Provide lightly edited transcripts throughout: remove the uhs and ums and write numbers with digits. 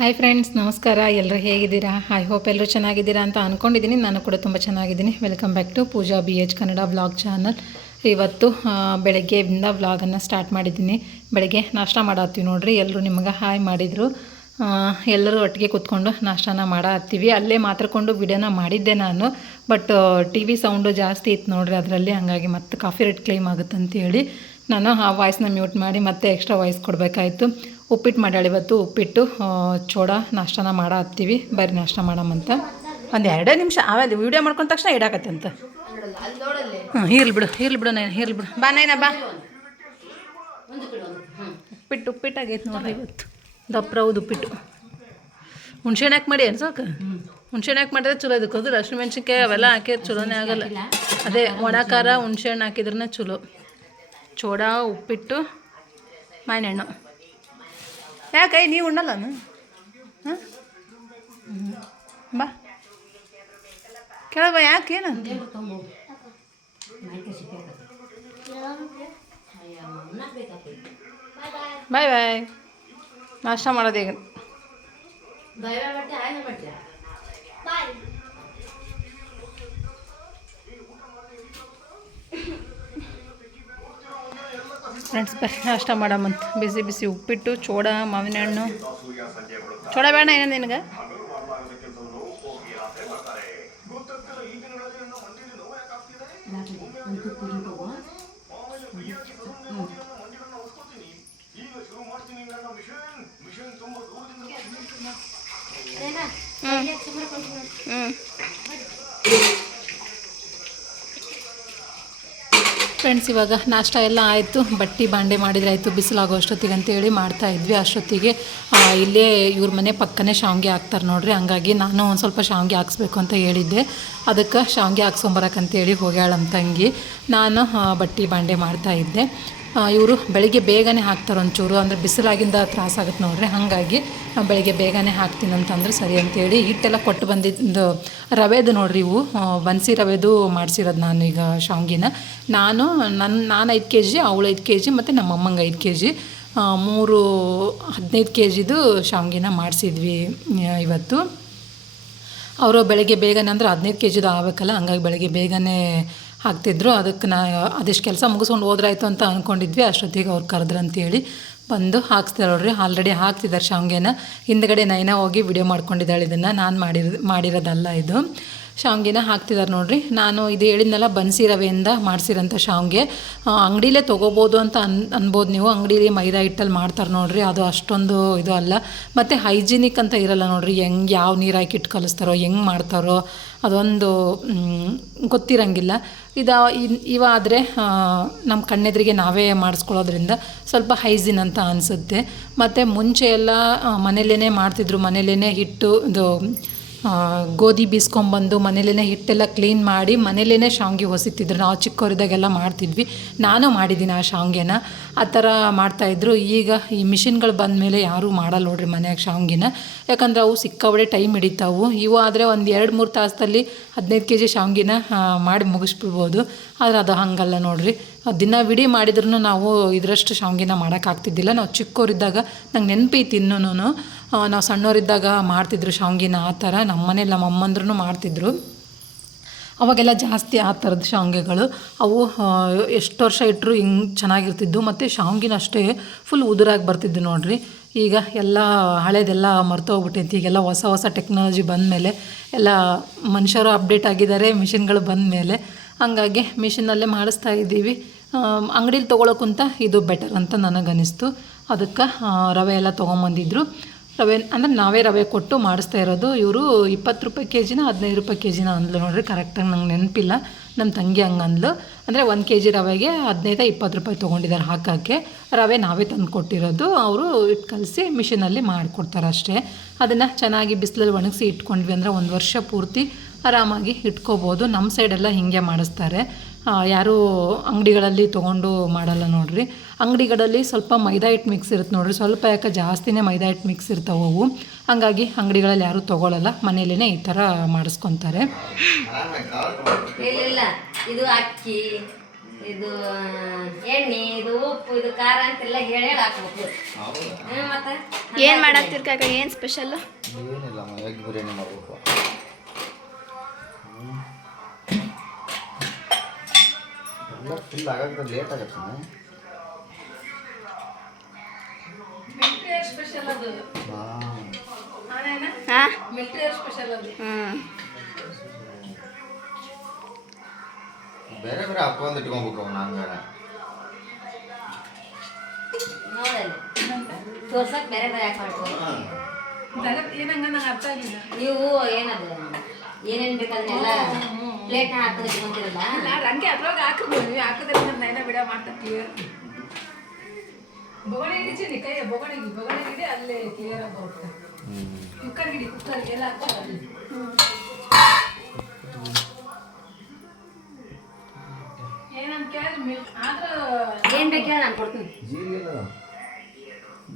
Hi friends, ನಮಸ್ಕಾರ. ಎಲ್ಲರೂ ಹೇಗಿದ್ದೀರಾ? ಐ ಹೋಪ್ ಎಲ್ಲರೂ ಚೆನ್ನಾಗಿದ್ದೀರಾ ಅಂತ ಅಂದ್ಕೊಂಡಿದ್ದೀನಿ. ನಾನು ಕೂಡ ತುಂಬ ಚೆನ್ನಾಗಿದ್ದೀನಿ. Welcome back to Pooja BH Kannada vlog channel. ಇವತ್ತು ಬೆಳಗ್ಗೆಯಿಂದ ವ್ಲಾಗನ್ನು ಸ್ಟಾರ್ಟ್ ಮಾಡಿದ್ದೀನಿ. ಬೆಳಗ್ಗೆ ನಾಷ್ಟ ಮಾಡತ್ತೀವಿ ನೋಡಿರಿ. ಎಲ್ಲರೂ ನಿಮಗೆ ಹಾಯ್ ಮಾಡಿದರು. ಎಲ್ಲರೂ ಒಟ್ಟಿಗೆ ಕೂತ್ಕೊಂಡು ನಾಷ್ಟನ ಮಾಡತ್ತೀವಿ. ಅಲ್ಲೇ ಮಾತಾಡ್ಕೊಂಡು ವಿಡಿಯೋನ ಮಾಡಿದ್ದೆ ನಾನು. ಬಟ್ TV ಸೌಂಡು ಜಾಸ್ತಿ ಇತ್ತು ನೋಡಿರಿ ಅದರಲ್ಲಿ. ಹಾಗಾಗಿ ಮತ್ತೆ ಕಾಫಿ ರೇಟ್ ಕ್ಲೈಮ್ ಆಗುತ್ತಂತೇಳಿ ನಾನು ಆ ವಾಯ್ಸ್ನ ಮ್ಯೂಟ್ ಮಾಡಿ ಮತ್ತೆ ಎಕ್ಸ್ಟ್ರಾ ವಾಯ್ಸ್ ಕೊಡಬೇಕಾಯಿತು. ಉಪ್ಪಿಟ್ಟು ಮಾಡ್ಯಾಳ ಇವತ್ತು. ಉಪ್ಪಿಟ್ಟು ಚೋಡ ನಾಷ್ಟನ ಹತ್ತೀವಿ. ಬರೀ ನಾಷ್ಟ ಮಾಡಮ್ಮಂತ. ಒಂದು 2 ನಿಮಿಷ ಆಮೇಲೆ ವೀಡಿಯೋ ಮಾಡ್ಕೊಂಡ ತಕ್ಷಣ ಇಡಾಕತ್ತೆ ಅಂತ. ಇರ್ಲಿ ಬಿಡು ನಾನು ಇರ್ಲಿ ಬಿಡು. ಬಾ ನೈನಾ ಬಾ. ಉಪ್ಪಿಟ್ಟಾಗೈತೆ ನೋಡ್ರಿ ಇವತ್ತು. ದಪ್ರವ್ದು ಉಪ್ಪಿಟ್ಟು. ಹುಣ್ಸೆಹಣ್ಣು ಹಾಕಿ ಮಾಡಿ ಏನು ಸಾಕು. ಹುಣ್ಸೆಹಣ್ಣು ಹಾಕಿ ಮಾಡಿದ್ರೆ ಚಲೋ. ಇದಕ್ಕೆ ಹೋದ್ರೆ ಹಸಿರು ಮೆಣಸಿನ್ಕಾಯಿ ಅವೆಲ್ಲ ಹಾಕಿದ್ರೆ ಚಲೋನೇ ಆಗಲ್ಲ. ಅದೇ ಒಣ ಖಾರ ಹುಣ್ಸೆಹಣ್ಣು ಹಾಕಿದ್ರೆ ಚಲೋ. ಚೋಡ, ಉಪ್ಪಿಟ್ಟು, ಮಾವಿನಹಣ್ಣು. ಯಾಕೆ ನೀವು ಉಣ್ಣಲ್ಲನು? ಹಾಂ ಬಾ ಕೆಳಗೆ ಬಾ. ಯಾಕೇನು ಬಾಯ್ ಬಾಯ್. ನಾಷ್ಟ ಮಾಡೋದು ಈಗ. ಫ್ರೆಂಡ್ಸ್ ಬರ್ರಿ ನಾಷ್ಟ ಮಾಡಮ್ಮಂತ. ಬಿಸಿ ಬಿಸಿ ಉಪ್ಪಿಟ್ಟು, ಚೋಡ, ಮಾವಿನ ಹಣ್ಣು. ಚೋಡ ಬೇಡ ಏನಂದ ನಿನಗೆ? ಫ್ರೆಂಡ್ಸ್, ಇವಾಗ ನಾಷ್ಟ ಎಲ್ಲ ಆಯಿತು. ಬಟ್ಟೆ ಬಾಂಡೆ ಮಾಡಿದ್ರೆ ಆಯಿತು ಬಿಸಿಲಾಗೋ ಅಷ್ಟೊತ್ತಿಗೆ ಅಂತೇಳಿ ಮಾಡ್ತಾಯಿದ್ವಿ. ಅಷ್ಟೊತ್ತಿಗೆ ಇಲ್ಲೇ ಇವ್ರ ಮನೆ ಪಕ್ಕನೇ ಶಾವಿಗೆ ಹಾಕ್ತಾರೆ ನೋಡ್ರಿ. ಹಂಗಾಗಿ ನಾನು ಒಂದು ಸ್ವಲ್ಪ ಶಾವಿಗೆ ಹಾಕ್ಸ್ಬೇಕು ಅಂತ ಹೇಳಿದ್ದೆ. ಅದಕ್ಕೆ ಶಾವಿಗೆ ಹಾಕ್ಸ್ಕೊಂಬರಕ್ಕಂತೇಳಿ ಹೋಗ್ಯಾಳ ನಮ್ಮ ತಂಗಿ. ನಾನು ಬಟ್ಟೆ ಬಾಂಡೆ ಮಾಡ್ತಾಯಿದ್ದೆ. ಇವರು ಬೆಳಿಗ್ಗೆ ಬೇಗನೆ ಹಾಕ್ತಾರೆ ಒಂಚೂರು. ಅಂದರೆ ಬಿಸಿಲಾಗಿಂದ ತ್ರಾಸಾಗುತ್ತೆ ನೋಡ್ರಿ. ಹಾಗಾಗಿ ಬೆಳಿಗ್ಗೆ ಬೇಗನೆ ಹಾಕ್ತೀನಿ ಅಂತಂದ್ರೆ ಸರಿ ಅಂತೇಳಿ ಹಿಟ್ಟೆಲ್ಲ ಕೊಟ್ಟು ಬಂದಿದ್ದು ರವೆದು ನೋಡ್ರಿ. ಇವು ಬನ್ಸಿ ರವೆದು ಮಾಡಿಸಿರೋದು ನಾನು ಈಗ ಶಾವಿಗೆನ. ನಾನು 5 kg, ಅವಳು 5 kg ಮತ್ತು ನಮ್ಮ ಅಮ್ಮಂಗೆ 5 kg, 15 kgದು ಶಾವಿಗೆನ ಮಾಡಿಸಿದ್ವಿ ಇವತ್ತು. ಅವರು ಬೆಳಗ್ಗೆ ಬೇಗನೆ ಅಂದರೆ 15 kgದು ಆಗಬೇಕಲ್ಲ. ಹಂಗಾಗಿ ಬೆಳಗ್ಗೆ ಬೇಗನೆ ಹಾಕ್ತಿದ್ರು. ಅದಕ್ಕೆ ಅದೆಷ್ಟು ಕೆಲಸ ಮುಗಿಸ್ಕೊಂಡು ಹೋದ್ರಾಯ್ತು ಅಂತ ಅಂದ್ಕೊಂಡಿದ್ವಿ. ಅಷ್ಟೊತ್ತಿಗೆ ಅವ್ರು ಕರೆದ್ರು ಅಂತೇಳಿ ಬಂದು ಹಾಕ್ಸ್ತಾರೆ ನೋಡ್ರಿ. ಆಲ್ರೆಡಿ ಹಾಕ್ತಿದ್ದಾರೆ ಶಾವಿಗೆನ. ಹಿಂದ್ಗಡೆ ನೈನಾ ಹೋಗಿ ವಿಡಿಯೋ ಮಾಡ್ಕೊಂಡಿದ್ದಾಳೆ. ಇದನ್ನು ನಾನು ಮಾಡಿರೋದಲ್ಲ ಇದು. ಶಾವಿಗೆನ ಹಾಕ್ತಿದ್ದಾರೆ ನೋಡ್ರಿ. ನಾನು ಇದು ಹೇಳಿದ್ನಲ್ಲ, ಬನ್ಸಿ ರವೆಯಿಂದ ಮಾಡಿಸಿರೋಂಥ ಶಾವಿಗೆ. ಅಂಗಡಿಲೇ ತೊಗೋಬೋದು ಅಂತ ಅನ್ಬೋದು ನೀವು. ಅಂಗಡೀಲಿ ಮೈದಾ ಹಿಟ್ಟಲ್ಲಿ ಮಾಡ್ತಾರೆ ನೋಡ್ರಿ. ಅದು ಅಷ್ಟೊಂದು ಇದು ಅಲ್ಲ. ಮತ್ತು ಹೈಜಿನಿಕ್ ಅಂತ ಇರಲ್ಲ ನೋಡ್ರಿ. ಯಾವ ನೀರು ಹಾಕಿ ಇಟ್ಟು ಕಲಿಸ್ತಾರೋ, ಹೆಂಗೆ ಮಾಡ್ತಾರೋ ಅದೊಂದು ಗೊತ್ತಿರಂಗಿಲ್ಲ. ಇವಾದರೆ ನಮ್ಮ ಕಣ್ಣೆದ್ರಿಗೆ ನಾವೇ ಮಾಡಿಸ್ಕೊಳ್ಳೋದ್ರಿಂದ ಸ್ವಲ್ಪ ಹೈಜಿನ್ ಅಂತ ಅನಿಸುತ್ತೆ. ಮತ್ತು ಮುಂಚೆ ಎಲ್ಲ ಮನೇಲೇ ಮಾಡ್ತಿದ್ರು. ಮನೇಲೇ ಹಿಟ್ಟು ಇದು ಗೋಧಿ ಬೀಸ್ಕೊಂಬಂದು ಮನೇಲೇ ಹಿಟ್ಟೆಲ್ಲ ಕ್ಲೀನ್ ಮಾಡಿ ಮನೇಲೇ ಶಾವಿಗೆ ಹೊಸಿತಿದ್ರು. ನಾವು ಚಿಕ್ಕವರಿದ್ದಾಗೆಲ್ಲ ಮಾಡ್ತಿದ್ವಿ. ನಾನು ಮಾಡಿದ್ದೀನಿ ಆ ಶಾವಿಗೆನ. ಆ ಥರ ಮಾಡ್ತಾಯಿದ್ರು. ಈಗ ಈ ಮಿಷಿನ್ಗಳು ಬಂದ ಮೇಲೆ ಯಾರೂ ಮಾಡಲ್ಲ ನೋಡ್ರಿ ಮನ್ಯಾಗ ಶಾವಿಗೆನ. ಯಾಕಂದ್ರೆ ಅವು ಸಿಕ್ಕಾಬಡೆ ಟೈಮ್ ಹಿಡಿತಾವು. ಇವು ಆದರೆ ಒಂದು 2-3 ತಾಸಲ್ಲಿ 15 kg ಶಾವಿಗೆನ ಮಾಡಿ ಮುಗಿಸ್ಬಿಡ್ಬೋದು. ಆದರೆ ಅದು ಹಾಗಲ್ಲ ನೋಡ್ರಿ. ದಿನವಿಡೀ ಮಾಡಿದ್ರೂ ನಾವು ಇದರಷ್ಟು ಶಾವಿಗೆನ ಮಾಡೋಕ್ಕಾಗ್ತಿದ್ದಿಲ್ಲ. ನಾವು ಚಿಕ್ಕವರಿದ್ದಾಗ ನಂಗೆ ನೆನಪೈತಿ ಇನ್ನೂ. ನಾವು ಸಣ್ಣವರಿದ್ದಾಗ ಮಾಡ್ತಿದ್ರು ಶಾವಿಗೆನ ಆ ಥರ. ನಮ್ಮ ಮನೇಲಿ ನಮ್ಮ ಅಮ್ಮಂದ್ರೂ ಮಾಡ್ತಿದ್ರು. ಅವಾಗೆಲ್ಲ ಜಾಸ್ತಿ ಆ ಥರದ ಶಾವಿಗೆಗಳು. ಅವು ಎಷ್ಟು ವರ್ಷ ಇಟ್ಟರು ಹಿಂಗೆ ಚೆನ್ನಾಗಿರ್ತಿದ್ದು. ಮತ್ತು ಶಾವಿಗೆನ ಅಷ್ಟೇ ಫುಲ್ ಉದುರಾಗಿ ಬರ್ತಿದ್ದು ನೋಡ್ರಿ. ಈಗ ಎಲ್ಲ ಹಳೇದೆಲ್ಲ ಮರ್ತೋಗ್ಬಿಟ್ಟೈತಿ. ಈಗೆಲ್ಲ ಹೊಸ ಟೆಕ್ನಾಲಜಿ ಬಂದಮೇಲೆ ಎಲ್ಲ ಮನುಷ್ಯರು ಅಪ್ಡೇಟ್ ಆಗಿದ್ದಾರೆ ಮಿಷಿನ್ಗಳು ಬಂದಮೇಲೆ. ಹಾಗಾಗಿ ಮಿಷಿನಲ್ಲೇ ಮಾಡಿಸ್ತಾ ಇದ್ದೀವಿ. ಅಂಗಡೀಲಿ ತೊಗೊಳಕ್ಕಂತ ಇದು ಬೆಟರ್ ಅಂತ ನನಗನ್ನಿಸ್ತು. ಅದಕ್ಕೆ ರವೆ ಎಲ್ಲ ತೊಗೊಂಬಂದಿದ್ರು. ರವೆ ಅಂದರೆ ನಾವೇ ರವೆ ಕೊಟ್ಟು ಮಾಡಿಸ್ತಾ ಇರೋದು. ಇವರು 20 ರೂಪಾಯಿ kgನ 15 ರೂಪಾಯಿ kgನ ಅಂದ್ಲು ನೋಡ್ರಿ. ಕರೆಕ್ಟಾಗಿ ನಂಗೆ ನೆನಪಿಲ್ಲ. ನಮ್ಮ ತಂಗಿ ಹಂಗೆ ಅಂದ್ಲು. ಅಂದರೆ 1 kg ರವೆಗೆ 15-20 ರೂಪಾಯಿ ತೊಗೊಂಡಿದ್ದಾರೆ ಹಾಕೋಕ್ಕೆ. ರವೆ ನಾವೇ ತಂದು ಕೊಟ್ಟಿರೋದು. ಅವರು ಇಟ್ಟು ಕಲಸಿ ಮಿಷಿನಲ್ಲಿ ಮಾಡಿಕೊಡ್ತಾರೆ ಅಷ್ಟೇ. ಅದನ್ನು ಚೆನ್ನಾಗಿ ಬಿಸಿಲಲ್ಲಿ ಒಣಗಿಸಿ ಇಟ್ಕೊಂಡ್ವಿ ಅಂದರೆ 1 ವರ್ಷ ಪೂರ್ತಿ ಆರಾಮಾಗಿ ಇಟ್ಕೋಬೋದು. ನಮ್ಮ ಸೈಡೆಲ್ಲ ಹೀಗೆ ಮಾಡಿಸ್ತಾರೆ. ಯಾರೂ ಅಂಗಡಿಗಳಲ್ಲಿ ತೊಗೊಂಡು ಮಾಡಲ್ಲ ನೋಡ್ರಿ. ಅಂಗಡಿಗಳಲ್ಲಿ ಸ್ವಲ್ಪ ಮೈದಾ ಹಿಟ್ಟು ಮಿಕ್ಸ್ ಇರುತ್ತೆ ನೋಡ್ರಿ. ಸ್ವಲ್ಪ ಯಾಕೆ ಜಾಸ್ತಿನೇ ಮೈದಾ ಹಿಟ್ಟು ಮಿಕ್ಸ್ ಇರ್ತಾವೆ ಅವು. ಹಾಗಾಗಿ ಅಂಗಡಿಗಳಲ್ಲಿ ಯಾರೂ ತೊಗೊಳ್ಳಲ್ಲ. ಮನೇಲೇ ಈ ಥರ ಮಾಡಿಸ್ಕೊತಾರೆ. ಇದು ಅಕ್ಕಿ ಇದು ಎಣ್ಣೆ, ಇದು ಉಪ್ಪು, ಇದು ಖಾರ ಅಂತೆಲ್ಲ ಹೇಳಿ ಹಾಕ್ಬೇಕು. ಮತ್ತೆ ಏನು ಮಾಡತ್ತೀರಿ ಕಾಕ? ಏನು ಸ್ಪೆಷಲ್? ಏನಿಲ್ಲ ಎಗ್ ಬಿರಿಯಾನಿ ಮಾಡಬೇಕು. ಎಲ್ಲ ಫುಲ್ ಆಗಾಗ್ತದೆ, ಲೇಟ್ ಆಗುತ್ತೆ. ಸ್ಪೆಷಲ್ ಅದು. ಹಾಂ ಹಾಂ ಮಿಲ್ಟ್ರಿ ಸ್ಪೆಷಲ್ ಅದು. ಬೇರೆ ಬೇರೆ ಹಾಕೊಂಡು ಇಟ್ಕೊಬೇಕು ಅವ್ನು ಹಂಗಾರೆ. ನೋಡಲ್ಲ ತೋರ್ಸಕ್ ಬೇರೆ ಬೇರೆ ಯಾಕೆ ಮಾಡ್ಬೋದು? ಏನಂಗ ನಂಗೆ ಅರ್ಥ ಆಗಿಲ್ಲ. ನೀವು ಏನದು ಏನೇನು ಬೇಕಾದ್ರೆಲ್ಲ ಪ್ಲೇಟ್ನ ಹಾಕೊಂಡು ಇಟ್ಕೊಂತೀರಲ್ಲ, ನಾನು ರಂಗೆ ಅದ್ರೊಳಗೆ ಹಾಕಿದ್ವಿ. ನೀವು ಹಾಕಿದ್ರೆ ನಾನು ನೈನ ಬಿಡ ಮಾಡ್ತಾ ಕ್ಲಿಯರ್ ಬೊಗಣೆ ಹಿಡಿಚೀನಿ ಕೈಯ ಬೊಗಣೆಗಿಡಿ ಅಲ್ಲೇ ಕ್ಲಿಯರ್ ಆಗಿ ಹೋಗ್ತದೆ. ಕುಕ್ಕರ್ಗೆ ಎಲ್ಲ ಹಾಕ್ತಾರೆ. ಏನಂತ ಕೇಳಿ ಆದ್ರೆ ಏನು ಬೇಕು ಹೇಳಿ ನಾನು ಕೊಡ್ತೀನಿ.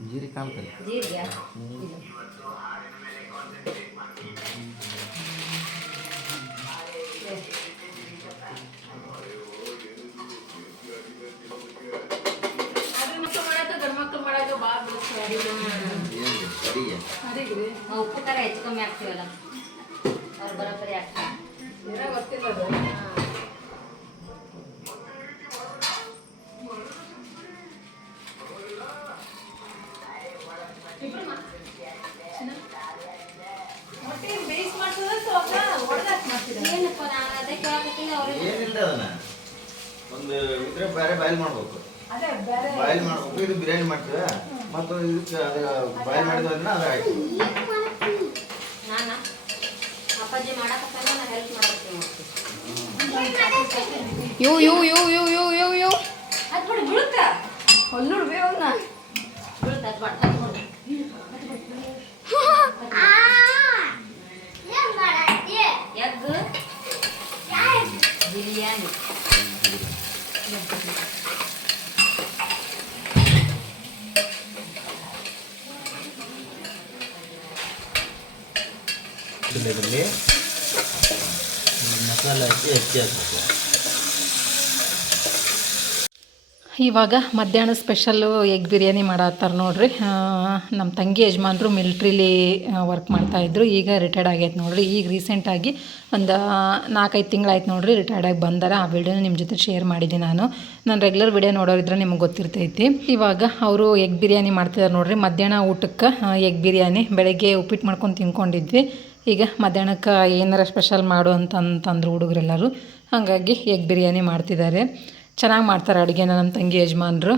ಜೀರಿಗೆ ಕಾಣ್ತದೆ. ಜೀರಿಗೆ ಉಪ್ಪು ಖಾರ ಹೆಚ್ಚು ಕಮ್ಮಿ ಹಾಕ್ತೀವಲ್ಲ, ಅವ್ರು ಬರೋಬ್ಬರಿ ಹಾಕ್ತಾರೆ. ಗೊತ್ತಿಲ್ಲ ಅದು. ಏನಪ್ಪ ನಾನು ಅದೇ ಕೇಳಕತ್ತೀನಿ. ಅವ್ರಿಗೆ ಏನಿಲ್ಲ ಅದನ್ನ ಒಂದು ಇದ್ರೆ ಬೇರೆ ಬಾಯ್ಲ್ ಮಾಡ್ಬೇಕು. ಬಾಯ್ಲ್ ಮಾಡ್ಬೇಕು. ಇದು ಬಿರಿಯಾನಿ ಮಾಡ್ತೀವಿ ಮತ್ತು ಇದಕ್ಕೆ ಅದು ಬಾಯ್ಲ್ ಮಾಡಿದ್ವನ್ನ ಅದ್ರ ಆಯ್ತು. ನಾನು ಅಪ್ಪಾಜಿ ಮಾಡಕತ್ತಾನ, ನಾನು ಹೆಲ್ಪ್ ಮಾಡ್ತೀನಿ. ಯು ಅದು ಬಿಡು ಬೀಳುತ್ತಾ, ಒಲ್ಲುಡು ಬೇವನ್ನ ಬೀಳುತ್ತಾ ಅದು ಮಾಡ್ತಾ ಎಗ್ ಬಿರಿಯಾನಿ. ಇದರಲ್ಲಿ ಮಸಾಲೆ ಹಾಕಿ ಹೆಚ್ಚಿ ಹಾಕಬೇಕು. ಇವಾಗ ಮಧ್ಯಾಹ್ನ ಸ್ಪೆಷಲ್ಲು ಎಗ್ ಬಿರಿಯಾನಿ ಮಾಡತ್ತಾರೆ ನೋಡ್ರಿ. ನಮ್ಮ ತಂಗಿ ಯಜಮಾನ್ರು ಮಿಲ್ಟ್ರಿಲಿ ವರ್ಕ್ ಮಾಡ್ತಾಯಿದ್ರು. ಈಗ ರಿಟೈರ್ಡ್ ಆಗೈತೆ ನೋಡ್ರಿ. ಈಗ ರೀಸೆಂಟಾಗಿ ಒಂದು 4-5 ತಿಂಗಳಾಯ್ತು ನೋಡ್ರಿ ರಿಟೈರ್ಡಾಗಿ ಬಂದಾರ. ಆ ವಿಡಿಯೋನ ನಿಮ್ಮ ಜೊತೆ ಶೇರ್ ಮಾಡಿದ್ದೀನಿ. ನಾನು ರೆಗ್ಯುಲರ್ ವಿಡಿಯೋ ನೋಡೋರಿದ್ರೆ ನಿಮಗೆ ಗೊತ್ತಿರ್ತೈತಿ. ಇವಾಗ ಅವರು ಎಗ್ ಬಿರಿಯಾನಿ ಮಾಡ್ತಿದ್ದಾರೆ ನೋಡ್ರಿ. ಮಧ್ಯಾಹ್ನ ಊಟಕ್ಕೆ ಎಗ್ ಬಿರಿಯಾನಿ. ಬೆಳಗ್ಗೆ ಉಪ್ಪಿಟ್ಟು ಮಾಡ್ಕೊಂಡು ತಿನ್ಕೊಂಡಿದ್ವಿ. ಈಗ ಮಧ್ಯಾಹ್ನಕ್ಕೆ ಏನಾರ ಸ್ಪೆಷಲ್ ಮಾಡು ಅಂತಂದ್ರು ಹುಡುಗರೆಲ್ಲರೂ. ಹಾಗಾಗಿ ಎಗ್ ಬಿರಿಯಾನಿ ಮಾಡ್ತಿದ್ದಾರೆ. ಚೆನ್ನಾಗಿ ಮಾಡ್ತಾರೆ ಅಡುಗೆನ ನಮ್ಮ ತಂಗಿ ಯಜಮಾನ್ರು.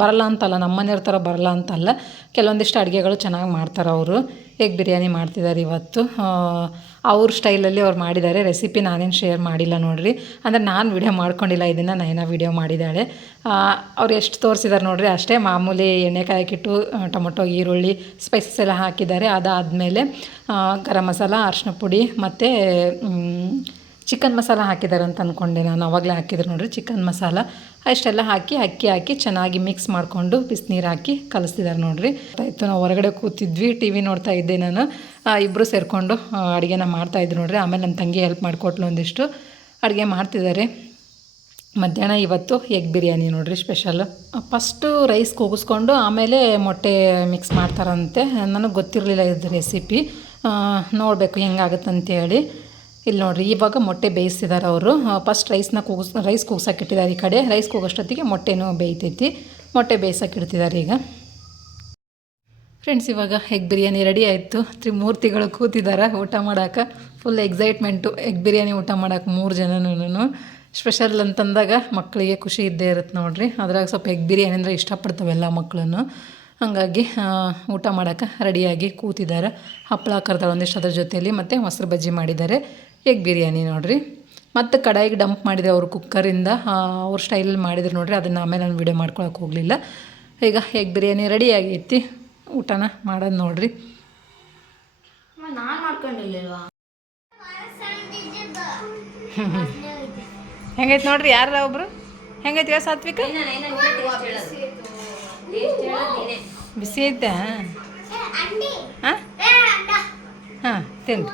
ಬರಲ್ಲ ಅಂತಲ್ಲ, ನಮ್ಮ ಮನೆಯವ್ರ ಥರ ಬರಲ್ಲ ಅಂತಲ್ಲ, ಕೆಲವೊಂದಿಷ್ಟು ಅಡುಗೆಗಳು ಚೆನ್ನಾಗಿ ಮಾಡ್ತಾರೆ ಅವರು. ಎಗ್ ಬಿರಿಯಾನಿ ಮಾಡ್ತಿದ್ದಾರೆ ಇವತ್ತು. ಅವ್ರ ಸ್ಟೈಲಲ್ಲಿ ಅವ್ರು ಮಾಡಿದ್ದಾರೆ. ರೆಸಿಪಿ ನಾನೇನು ಶೇರ್ ಮಾಡಿಲ್ಲ ನೋಡಿರಿ. ಅಂದರೆ ನಾನು ವಿಡಿಯೋ ಮಾಡ್ಕೊಂಡಿಲ್ಲ, ಇದನ್ನು ನೈನಾ ವಿಡಿಯೋ ಮಾಡಿದ್ದಾಳೆ. ಅವ್ರು ಎಷ್ಟು ತೋರಿಸಿದ್ದಾರೆ ನೋಡಿರಿ ಅಷ್ಟೇ. ಮಾಮೂಲಿ ಎಣ್ಣೆ ಕಾಯಕ್ಕಿಟ್ಟು ಟೊಮೊಟೊ, ಈರುಳ್ಳಿ, ಸ್ಪೈಸಸ್ ಎಲ್ಲ ಹಾಕಿದ್ದಾರೆ. ಅದಾದಮೇಲೆ ಗರಂ ಮಸಾಲ, ಅರಿಶಿನ ಪುಡಿ ಮತ್ತು ಚಿಕನ್ ಮಸಾಲ ಹಾಕಿದ್ದಾರೆ ಅಂತ ಅಂದ್ಕೊಂಡೆ ನಾನು. ಆವಾಗಲೇ ಹಾಕಿದ್ರು ನೋಡಿರಿ ಚಿಕನ್ ಮಸಾಲ. ಅಷ್ಟೆಲ್ಲ ಹಾಕಿ ಅಕ್ಕಿ ಹಾಕಿ ಚೆನ್ನಾಗಿ ಮಿಕ್ಸ್ ಮಾಡಿಕೊಂಡು ಬಿಸಿನೀರು ಹಾಕಿ ಕಲಿಸ್ತಿದ್ದಾರೆ ನೋಡಿರಿ. ಆಯಿತು, ನಾವು ಹೊರಗಡೆ ಕೂತಿದ್ವಿ, ಟಿ ವಿ ನೋಡ್ತಾ ಇದ್ದೆ ನಾನು. ಇಬ್ಬರು ಸೇರಿಕೊಂಡು ಅಡುಗೆನ ಮಾಡ್ತಾಯಿದ್ರು ನೋಡಿರಿ. ಆಮೇಲೆ ನಮ್ಮ ತಂಗಿ ಹೆಲ್ಪ್ ಮಾಡಿಕೊಟ್ಲು, ಒಂದಿಷ್ಟು ಅಡುಗೆ ಮಾಡ್ತಿದ್ದಾರೆ. ಮಧ್ಯಾಹ್ನ ಇವತ್ತು ಎಗ್ ಬಿರಿಯಾನಿ ನೋಡಿರಿ ಸ್ಪೆಷಲ್ಲು. ಫಸ್ಟು ರೈಸ್ ಕೂಗಿಸ್ಕೊಂಡು ಆಮೇಲೆ ಮೊಟ್ಟೆ ಮಿಕ್ಸ್ ಮಾಡ್ತಾರಂತೆ. ನನಗೆ ಗೊತ್ತಿರಲಿಲ್ಲ ಇದು ರೆಸಿಪಿ. ನೋಡಬೇಕು ಹೆಂಗಾಗುತ್ತಂತೇಳಿ. ಇಲ್ಲಿ ನೋಡಿರಿ, ಇವಾಗ ಮೊಟ್ಟೆ ಬೇಯಿಸ್ತಿದ್ದಾರೆ ಅವರು. ಫಸ್ಟ್ ರೈಸ್ ಕೂಗ್ಸಕ್ಕೆ ಇಟ್ಟಿದ್ದಾರೆ. ಈ ಕಡೆ ರೈಸ್ ಕೂಗೋಷ್ಟೊತ್ತಿಗೆ ಮೊಟ್ಟೆನೂ ಬೇಯ್ತೈತಿ. ಮೊಟ್ಟೆ ಬೇಯಿಸೋಕೆ ಇಡ್ತಿದ್ದಾರೆ ಈಗ. ಫ್ರೆಂಡ್ಸ್, ಇವಾಗ ಎಗ್ ಬಿರಿಯಾನಿ ರೆಡಿ ಆಯಿತು. 3 ತಿಂಗಳು ಕೂತಿದ್ದಾರೆ ಊಟ ಮಾಡೋಕೆ. ಫುಲ್ ಎಕ್ಸೈಟ್ಮೆಂಟು ಎಗ್ ಬಿರಿಯಾನಿ ಊಟ ಮಾಡೋಕೆ 3 ಜನನೂ. ಸ್ಪೆಷಲ್ ಅಂತಂದಾಗ ಮಕ್ಕಳಿಗೆ ಖುಷಿ ಇದ್ದೇ ಇರುತ್ತೆ ನೋಡಿರಿ. ಅದ್ರಾಗ ಸ್ವಲ್ಪ ಎಗ್ ಬಿರಿಯಾನಿ ಅಂದರೆ ಇಷ್ಟಪಡ್ತವೆ ಎಲ್ಲ ಮಕ್ಕಳನ್ನು. ಹಾಗಾಗಿ ಊಟ ಮಾಡೋಕೆ ರೆಡಿಯಾಗಿ ಕೂತಿದ್ದಾರೆ. ಹಪ್ಪಳ ಕರ್ದಾಳೆ ಒಂದಿಷ್ಟು ಅದ್ರ ಜೊತೆಯಲ್ಲಿ, ಮತ್ತು ಮೊಸರು ಬಜ್ಜಿ ಮಾಡಿದ್ದಾರೆ. ಎಗ್ ಬಿರಿಯಾನಿ ನೋಡಿರಿ. ಮತ್ತು ಕಡಾಯಿಗೆ ಡಂಪ್ ಮಾಡಿದೆ ಅವರು ಕುಕ್ಕರಿಂದ. ಅವ್ರ ಸ್ಟೈಲಲ್ಲಿ ಮಾಡಿದ್ರು ನೋಡಿರಿ. ಅದನ್ನು ಆಮೇಲೆ ನಾನು ವೀಡಿಯೋ ಮಾಡ್ಕೊಳಕ್ಕೆ ಹೋಗಲಿಲ್ಲ. ಈಗ ಎಗ್ ಬಿರಿಯಾನಿ ರೆಡಿ ಆಗೈತಿ. ಊಟನ ಮಾಡೋದು ನೋಡಿರಿ. ನಾನು ಮಾಡ್ಕೊಂಡಿಲ್ಲವಾ? ಹೆಂಗೈತೆ ನೋಡಿರಿ. ಯಾರ ಒಬ್ಬರು ಹೆಂಗೈತಿ ಸಾತ್ವಿಕ? ಬಿಸಿ ಐತೆ? ಹಾಂ ಹಾಂ, ತಿನ್ರಿ.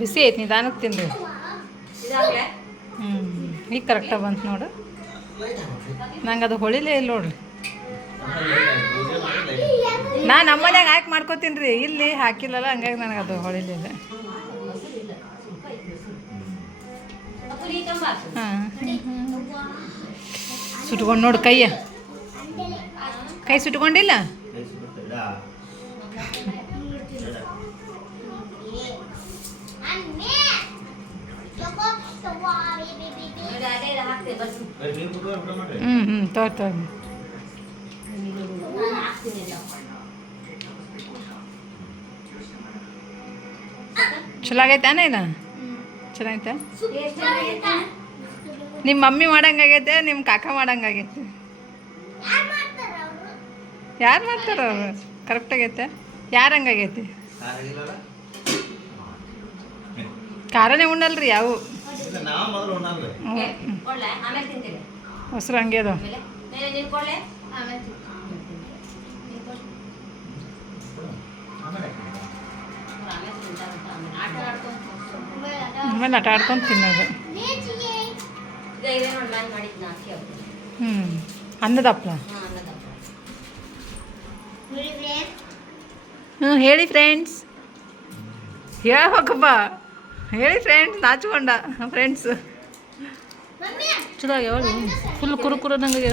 ಬಿಸಿ ಐತಿ, ನಿಧಾನಕ್ಕೆ ತಿನ್ರಿ. ಇದಾಗ್ಲೇ ಈಗ ಕರೆಕ್ಟಾಗಿ ಬಂತು ನೋಡು. ನಂಗೆ ಅದು ಹೊಳಿಲೇ ಇಲ್ಲ ನೋಡ್ರಿ. ನಾನು ನಮ್ಮನ್ಯಾಗ ಹಾಕಿ ಮಾಡ್ಕೋತೀನಿ ರೀ, ಇಲ್ಲಿ ಹಾಕಿಲ್ಲಲ್ಲ, ಹಂಗಾಗಿ ನನಗೆ ಅದು ಹೊಳಿಲಿಲ್ಲ. ಹಾಂ ಸುಟ್ಕೊಂಡು ನೋಡು ಕೈ ಸುಟ್ಕೊಂಡಿಲ್ಲ. ತೋರ್ ಚಲೋ ಆಗೈತಾನ ಇಲ್ಲ? ಚೆನ್ನಾಗೈತೆ. ನಿಮ್ಮ ಮಮ್ಮಿ ಮಾಡಂಗಾಗೈತೆ, ನಿಮ್ಮ ಕಾಕ ಮಾಡಂಗಾಗೈತೆ. ಯಾರು ಮಾಡ್ತಾರ ಅವರು? ಕರೆಕ್ಟಾಗೈತೆ. ಯಾರು ಹಂಗಾಗೈತಿ? ಖಾರನೇ ಉಣ್ಣಲ್ರಿ ಯಾವ ಮೊಸರು ಹಂಗೆ ಅದು. ಆಮೇಲೆ ಆಟ ಆಡ್ಕೊಂಡು ತಿನ್ನೋದು. ಅನ್ನದ ಹಪ್ಳ. ಹೇಳಿ ಫ್ರೆಂಡ್ಸ್, ಹೇಳ್ಬೇಕಪ್ಪ, ಹೇಳಿ ಫ್ರೆಂಡ್ಸ್. ನಾಚ್ಕೊಂಡ ಫ್ರೆಂಡ್ಸ್. ಚಲೋ ಆಗ್ಯಾವ ಫುಲ್ ಕುರುಕುರು ನಂಗೆ.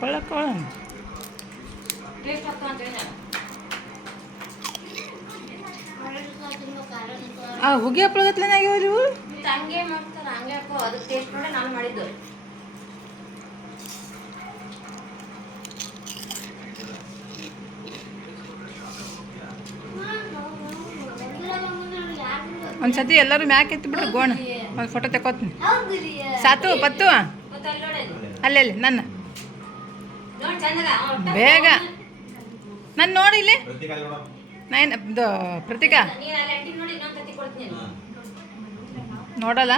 ಕೊಳ್ಳಕ್ಕ ಹುಗಿ ಹಪ್ಪಳಗತ್ಲೆ ಆಗ್ಯಾವ ಇವು. ಹಂಗೆ ಮಾಡ್ತಾರೆ, ಹಂಗೆ ಅದಕ್ಕೆ ಟೇಸ್ಟ್ ನೋಡಿ ನಾನು ಮಾಡಿದ್ದು. ಒಂದ್ಸತಿ ಎಲ್ಲರೂ ಮ್ಯಾಕ್ ಎತ್ತಿ ಬಿಡ್ರಿ ಗೋಣ, ಒಂದು ಫೋಟೋ ತಗೋತೀನಿ. ಸಾತು ಪತ್ತು ಅಲ್ಲೇ ನನ್ನ ಬೇಗ ನಾನು ನೋಡಿ ಇಲ್ಲಿ. ಇದು ಪ್ರತೀಕಾ ನೋಡಲ್ಲ.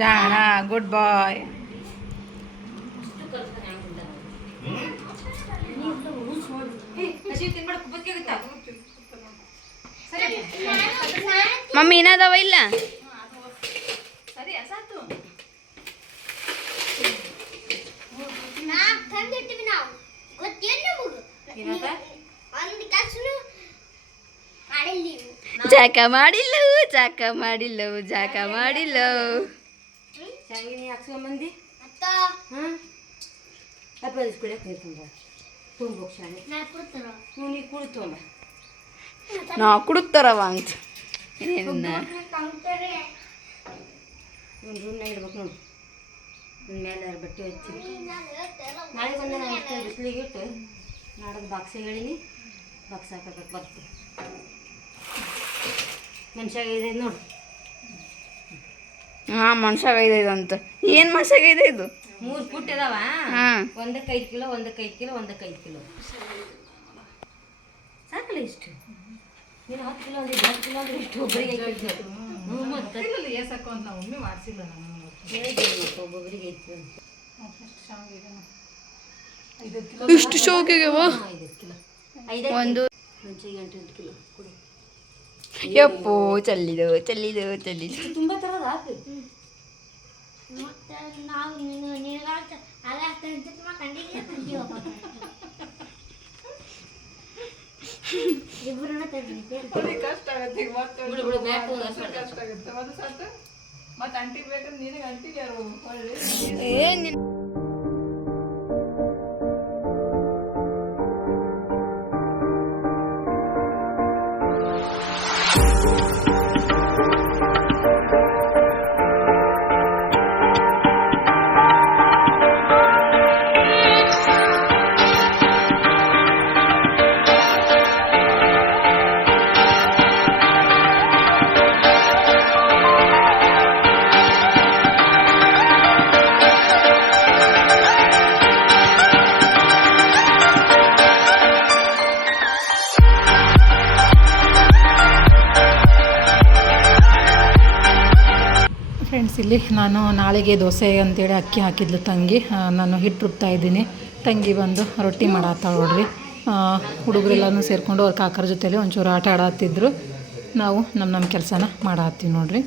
ಜಾಣ ಗುಡ್ ಬಾಯ್. ಮಮ್ಮಿ ಏನದಾವ ಇಲ್ಲ? ಜಾಕ ಮಾಡಿಲ್ಲವು, ಜಾಕ ಮಾಡಿಲ್ಲವು, ಜಾಕ ಮಾಡಿಲ್ಲವು. ಶಾಂಗಿನಿ ಹಾಕ್ಸ್ಕೊಂಬಂದಿ ಅಪ್ಪ ಕುಡಿಯಕ್ಕೆ ತುಂಬ ಶಾಲೆ ನೀ ಕುಡಿತೊಂಬ ನಾ ಕುಡುಕ್ತಾರವ ಅಂತ ಒಂದು ರೂಮ್ನಾಗ ಇಡ್ಬೇಕು ನೋಡಿ. ಒಂದು ಮೇಲೆ ಬಟ್ಟೆ ಹಚ್ಚಿ ನಾಳೆ ಬಂದು ನಾನು ಎಷ್ಟು ಬಿಸಿಲಿಗೆ ಇಟ್ಟು ನಾಡೋದು ಬಾಕ್ಸಿಗೆ ಹೇಳಿನಿ. ಬಾಕ್ಸ್ ಹಾಕಬೇಕು ಬರ್ತೀವಿ. ಮನುಷ್ಯಾಗ ಇದೆ ನೋಡಿ. ಹಾಂ ಮನುಷ್ಯಾಗ ಇದೆ ಅಂತ. ಏನು ಮನುಷ್ಯಾಗ ಇದೆ ಇದು? 3 ಫುಟ್ ಇದಾವ. ಹಾಂ, 1 5 ಕಿಲೋ 1 5 ಕಿಲೋ 1 5 ಕಿಲೋ ಸಾಕಲ್ಲ ಇಷ್ಟು. ನೀನು 10 ಕಿಲೋ ಅಂದ್ರೆ 10 ಕಿಲೋ ಅಂದ್ರೆ ಇಷ್ಟು ಒಬ್ಬರಿಗೆ ಏಸಕ್ಕೋ ಅಂತ ನಾವು ಒಮ್ಮೆ ಮಾಡಿಸಿಲ್ಲ. ಒಬ್ಬೊಬ್ಬರಿಗೆ ಐತಿ ಇಷ್ಟು ಶೋಕಿಗೆವ 5 ಕಿಲೋ 5 ಒಂದು ಮುಂಚೆಗೆ 8 ಕಿಲೋ ಕೊಡು. ಯಪ್ಪೋ ಚೆಲ್ಲಿದೆವು ಚೆಲ್ಲಿದೆವು ಚೆಲ್ಲಿದೆವು. ತುಂಬ ಥರದ ಹಾಕಿ ಕಷ್ಟ ಆಗತ್ತೆ ಮತ್ತೆ ಅಂಟಿಗೆ ಬೇಕಂದ್ರೆ ನಿನಗೆ ಅಂಟಿಗೆ ಯಾರು ಏನು ಫ್ರೆಂಡ್ಸ್, ಇಲ್ಲಿ ನಾನು ನಾಳೆಗೆ ದೋಸೆ ಅಂತೇಳಿ ಅಕ್ಕಿ ಹಾಕಿದ್ಲು ತಂಗಿ. ನಾನು ಹಿಟ್ಟು ರುಬ್ತಾ ಇದ್ದೀನಿ. ತಂಗಿ ಬಂದು ರೊಟ್ಟಿ ಮಾಡತ್ತಾಳ ನೋಡ್ರಿ. ಹುಡುಗರೆಲ್ಲನೂ ಸೇರಿಕೊಂಡು ಅವ್ರ ಕಾಕರ ಜೊತೆಲಿ ಒಂಚೂರು ಆಟ ಆಡತ್ತಿದ್ರು. ನಾವು ನಮ್ಮ ಕೆಲಸನ ಮಾಡತ್ತೀವಿ ನೋಡ್ರಿ.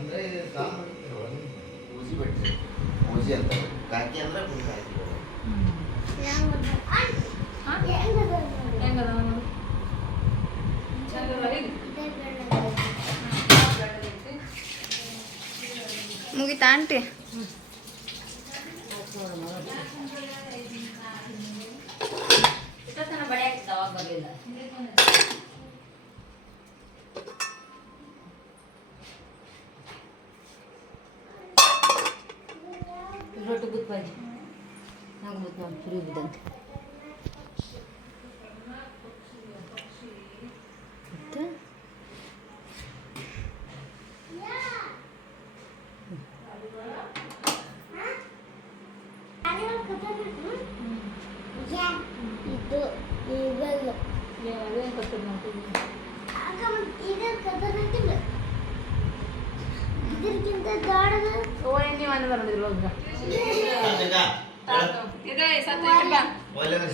ಅಂದರೆ ಊಜಿ ಬಟ್ಟೆ ಊಜಿ ಅಂತ ಕಾಕಿ ಅಂದ್ರೆ ಫುಲ್ ಕಾಕಿ. ಮುಗಿತಾ ಆಂಟಿ? ಬಡಿ ಆಗ್ತದೆ, ಅವಾಗ ಬರಲಿಲ್ಲ. ರೊಟ್ಟಿ ಬುತ್ ಬಾಜಿ ಹಂಗೆ ಬುತ್ ನೋಡಿ ಚುರಿ ಬಿದ್ದಂತೆ.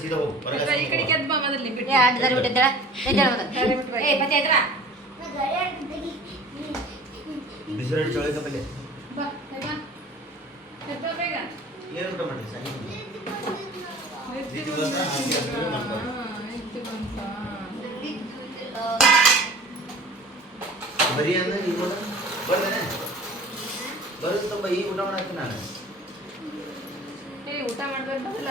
ಸೀದಾ ಹೋಗು ಬಿಸಿರೊಟ್ಟಿ ಚೌಳಿಕ ಪಲ್ಯ ಏನು ಊಟ ಮಾಡಿ ಸಂಗೀತ ಬರೀ ಅಂದ್ರೆ ನೀವು ಬರ್ದೇನೆ ಬರೋದು ತುಂಬ ಈಗ ಊಟ ಮಾಡಕ್ಕೆ ನಾನು ಊಟ ಮಾಡ್ಬೇಕಲ್ಲ.